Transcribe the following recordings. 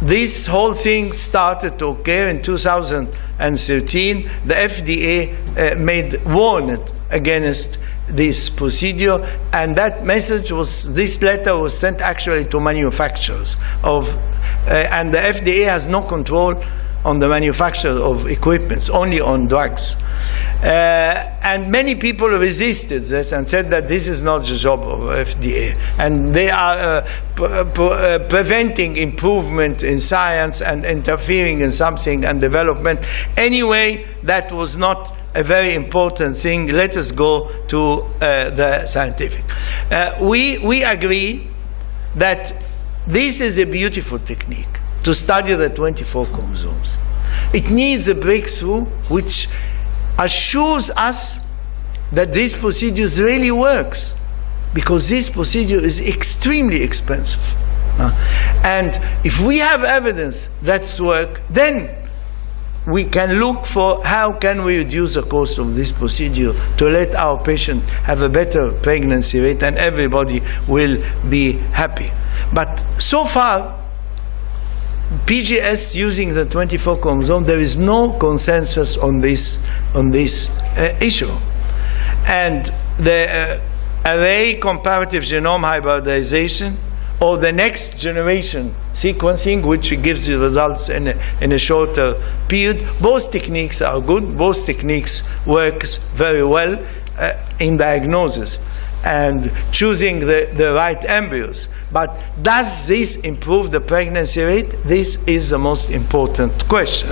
this whole thing started to occur in 2013. The FDA warned against this procedure, and that message was, this letter was sent actually to manufacturers of, and the FDA has no control on the manufacture of equipment, only on drugs. And many people resisted this and said that this is not the job of FDA, and they are preventing improvement in science and interfering in something and development. Anyway, that was not a very important thing. Let us go to the scientific. We agree that this is a beautiful technique to study the 24 chromosomes. It needs a breakthrough which assures us that this procedure really works, because this procedure is extremely expensive. And if we have evidence that's work, then we can look for how can we reduce the cost of this procedure to let our patient have a better pregnancy rate, and everybody will be happy. But so far, PGS using the 24 chromosome, there is no consensus on this issue. And the array comparative genome hybridization, or the next generation sequencing, which gives you results in a shorter period, both techniques are good. Both techniques works very well in diagnosis and choosing the right embryos. But does this improve the pregnancy rate? This is the most important question.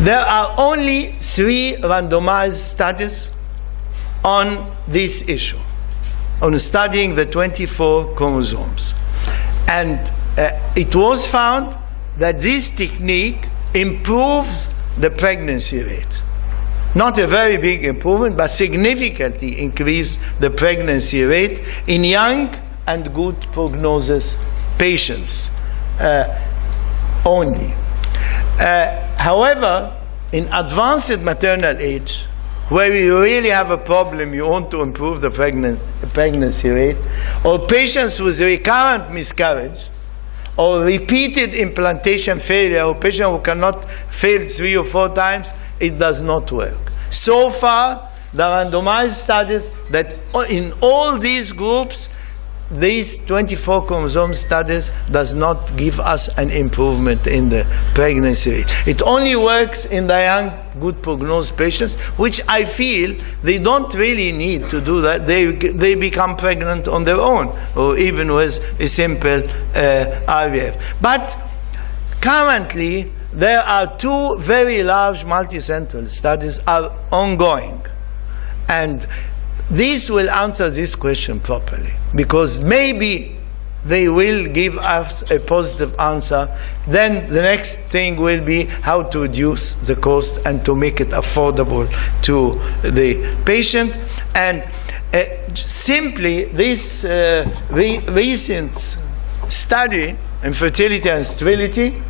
There are only 3 randomized studies on this issue, on studying the 24 chromosomes. And it was found that this technique improves the pregnancy rate. Not a very big improvement, but significantly increase the pregnancy rate in young and good prognosis patients only. However, in advanced maternal age, where you really have a problem, you want to improve the pregnancy rate, or patients with recurrent miscarriage, or repeated implantation failure, or patients who cannot fail 3 or 4 times, it does not work. So far, the randomized studies that in all these groups, these 24 chromosome studies does not give us an improvement in the pregnancy rate. It only works in the young, good prognosis patients, which I feel they don't really need to do that. They become pregnant on their own, or even with a simple IVF. But currently, there are 2 very large multicenter studies are ongoing. And these will answer this question properly, because maybe they will give us a positive answer. Then the next thing will be how to reduce the cost and to make it affordable to the patient. And simply this recent study in fertility and sterility,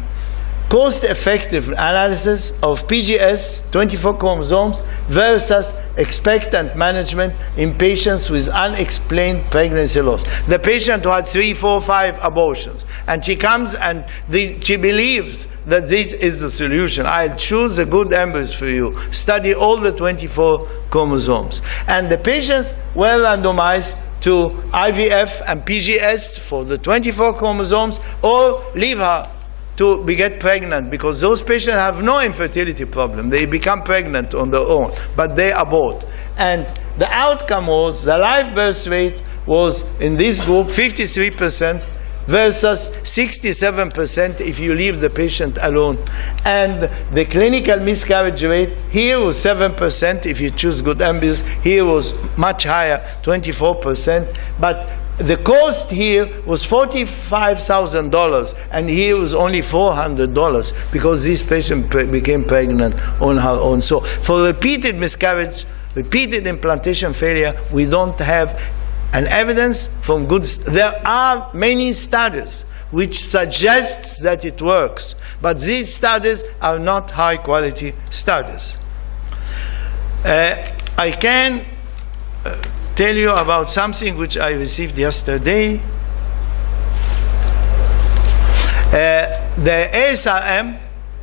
cost-effective analysis of PGS 24 chromosomes versus expectant management in patients with unexplained pregnancy loss. The patient who had 3, 4, 5 abortions, and she comes and she believes that this is the solution. I'll choose the good embryos for you. Study all the 24 chromosomes. And the patients were randomized to IVF and PGS for the 24 chromosomes, or leave her to get pregnant, because those patients have no infertility problem. They become pregnant on their own, but they abort. And the outcome was, the live birth rate was in this group 53% versus 67% if you leave the patient alone. And the clinical miscarriage rate here was 7% if you choose good embryos. Here was much higher, 24%. But the cost here was $45,000, and here was only $400, because this patient became pregnant on her own. So for repeated miscarriage, repeated implantation failure, we don't have an evidence from good. There are many studies which suggests that it works, but these studies are not high quality studies. I can tell you about something which I received yesterday. The ASRM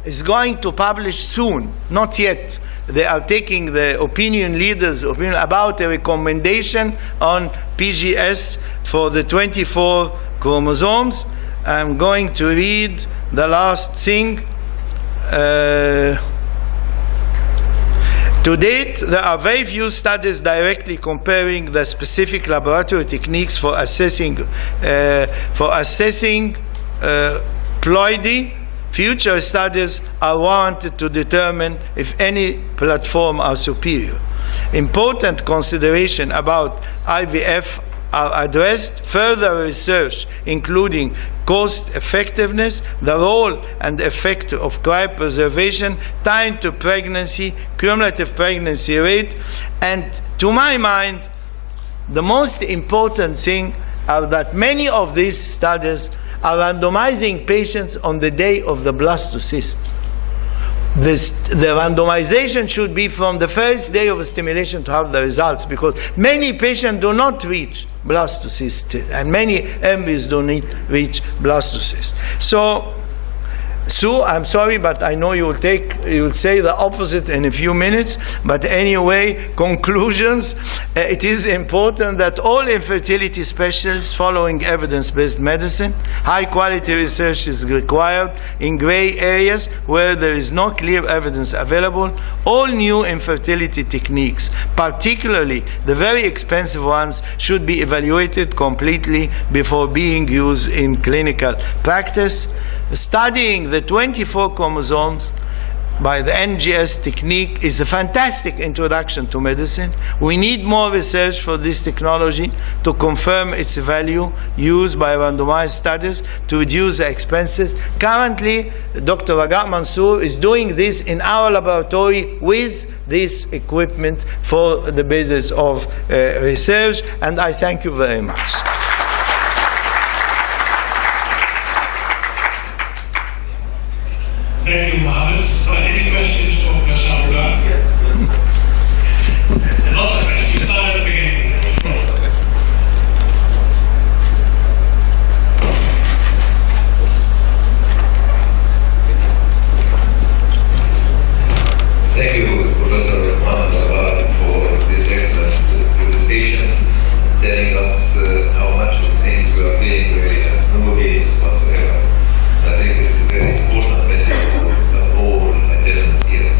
is going to publish soon, not yet. They are taking the opinion leaders' opinion about a recommendation on PGS for the 24 chromosomes. I'm going to read the last thing. To date, there are very few studies directly comparing the specific laboratory techniques for assessing ploidy. Future studies are warranted to determine if any platform are superior. Important consideration about IVF are addressed. Further research, including cost effectiveness, the role and effect of cryopreservation, time to pregnancy, cumulative pregnancy rate, and to my mind, the most important thing are that many of these studies are randomizing patients on the day of the blastocyst. The randomization should be from the first day of stimulation to have the results, because many patients do not reach blastocyst, and many embryos do not reach blastocyst. So, Sue, I'm sorry, but I know you will say the opposite in a few minutes. But anyway, conclusions. It is important that all infertility specialists following evidence-based medicine. High-quality research is required in gray areas where there is no clear evidence available. All new infertility techniques, particularly the very expensive ones, should be evaluated completely before being used in clinical practice. Studying the 24 chromosomes by the NGS technique is a fantastic introduction to medicine. We need more research for this technology to confirm its value used by randomized studies to reduce the expenses. Currently, Dr. Ragat Mansour is doing this in our laboratory with this equipment for the basis of research, and I thank you very much. Thank you, Mohamed. Any questions for Professor Aboulghar? Yes. Lots of questions. You start at the beginning. Thank you, Professor Mohamed, for this excellent presentation, telling us how much of things we are doing really has no basis whatsoever. I think this is a very important message for all attendants here.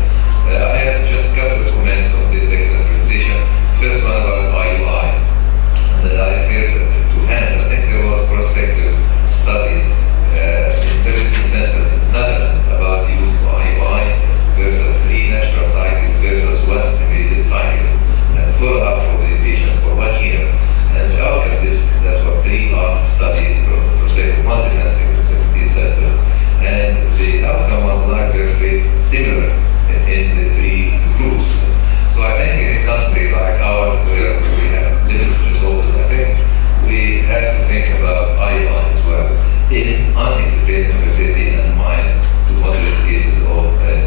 I have just a couple of comments on this excellent presentation. First one about IUI. That I referred to hand. I think there was a prospective study in 17 centers in the Netherlands about the use of IUI versus 3 natural cycles versus 1 stimulated cycle, and follow-up for the patient for 1 year. And the outcome is that were 3 arms studied from prospective multi-centric in 17 centers. And the outcome was largely similar in the 3 groups. So I think in a country like ours, where we have limited resources, I think we have to think about IUI as well in unexplained infertility and mild to moderate cases of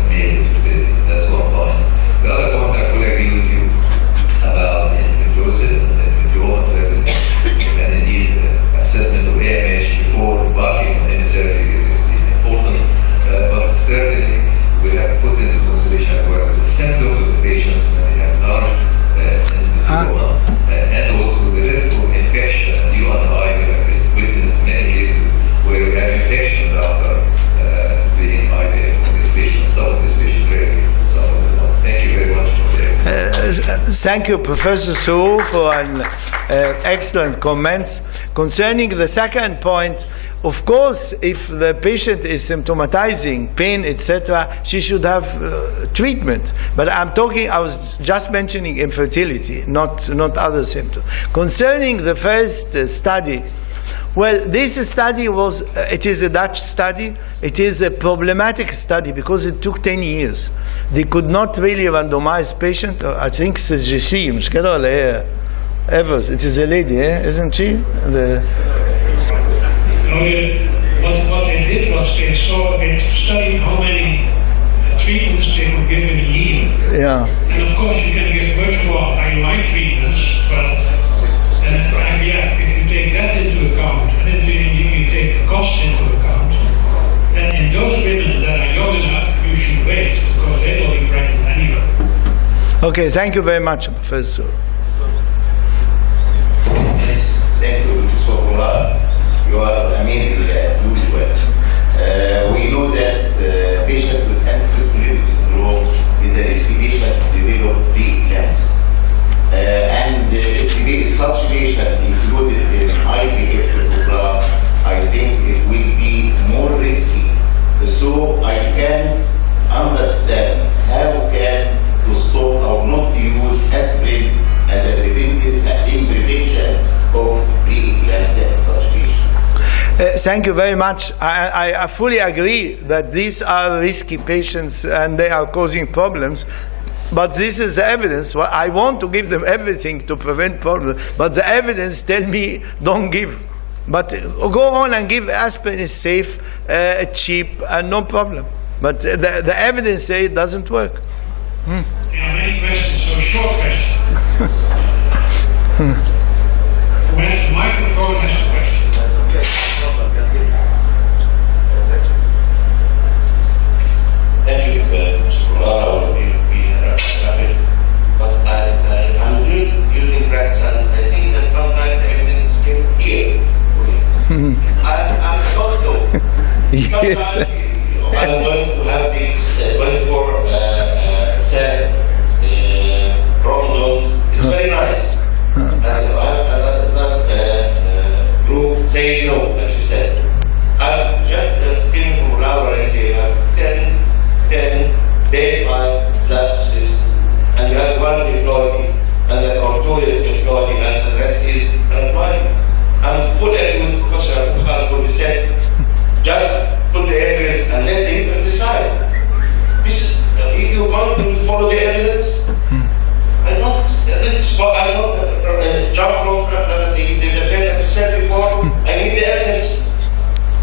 male infertility. That's one point. The other point, I fully agree with you about endometriosis and endometriosis, and indeed assessment of AMH before embarking on any surgery is extremely important. But certainly, we have to put into consideration the symptoms of the patients when they have large endometrioma, and also the risk of infection. And you and I have witnessed many cases where we have infection after being IVF for this patient. Some of these patients rarely, some of them not. Thank you very much for this. Thank you, Professor Sow, for an excellent comments. Concerning the second point, of course, if the patient is symptomatizing pain, etc., she should have treatment. But I was just mentioning infertility, not other symptoms. Concerning the first study, well, this study it is a Dutch study. It is a problematic study because it took 10 years. They could not really randomize patient. I think it's she, مش كده ولا ايه? Evers, it is a lady, isn't she? What they did was they studied how many treatments they could give in a year. Yeah. And of course you can give virtual IUI treatments, but Okay, thank you very much, Professor. Yes, thank you, Professor Aboulghar. You are amazing as usual. We know that patient with aneuploidy syndrome is a risky patient to develop preeclampsia. And if such patient included in IVF program, I think it will be more risky. So I can understand how can to stop or not to use aspirin as a preventive in prevention of preeclampsia in such patients. Thank you very much. I fully agree that these are risky patients and they are causing problems. But this is the evidence. Well, I want to give them everything to prevent problems, but the evidence tell me don't give. But go on and give aspirin is safe, cheap, and no problem. But the evidence say it doesn't work. Yeah, many questions, so short question. Who has the microphone has a question. Thank you, Mr. Aboulghar. But I'm using practice, and I think that sometimes the evidence came here. I'm not so. Yes. Sometimes, I'm going to have these 24 cell chromosomes. It's very nice. And I have another group say no, as you said. I've just been from Laura and they have 10 day 5 blastocysts, and you have one aneuploidy, or two aneuploidy, and the rest is unclassified. I'm fully agree with Professor Aboulghar what he said. Just put the evidence and let the people decide. This, if you want to follow the evidence, I don't jump from the defendant you said before. I need the evidence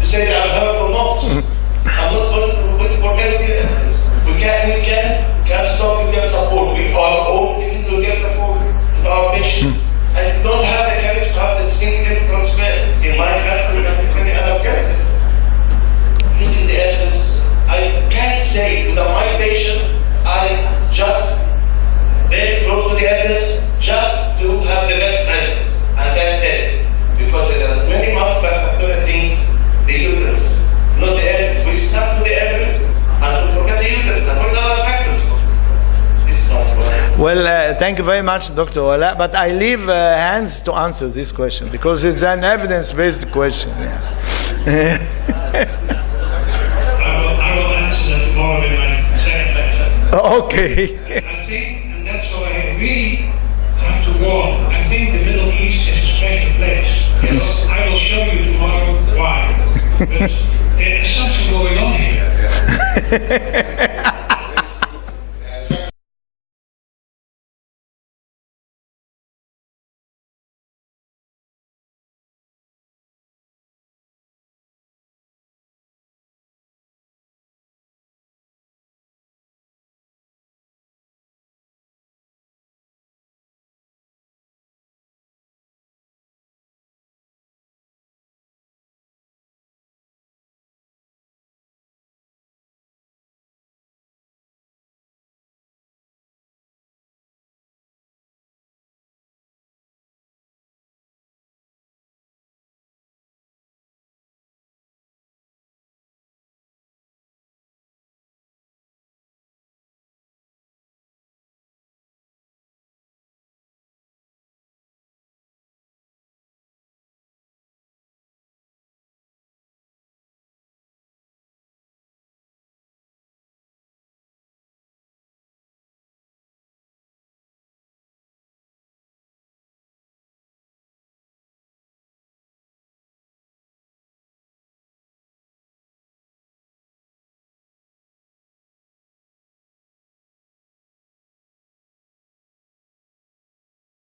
to say that I'm heard or not. I'm not going to forget the evidence. We can't stop to get support. We are all giving to get support to our patients. And we don't have the courage to have the single transfer in my country and in many other countries. Using the evidence, I can't say to my patient, I just very close to the evidence, just to have the best result. And that's it. Because there are many multifactorial things, the uterus, not the evidence. We start with the evidence and we forget the uterus and forget other factors. This is not what. Well, thank you very much, Dr. Wala, but I leave Hans to answer this question because it's an evidence-based question. Yeah. I will answer that tomorrow in my second lecture. Okay. I think, and that's what I really have to warn, I think the Middle East is a special place. Yes. I will show you tomorrow why. But there is something going on here.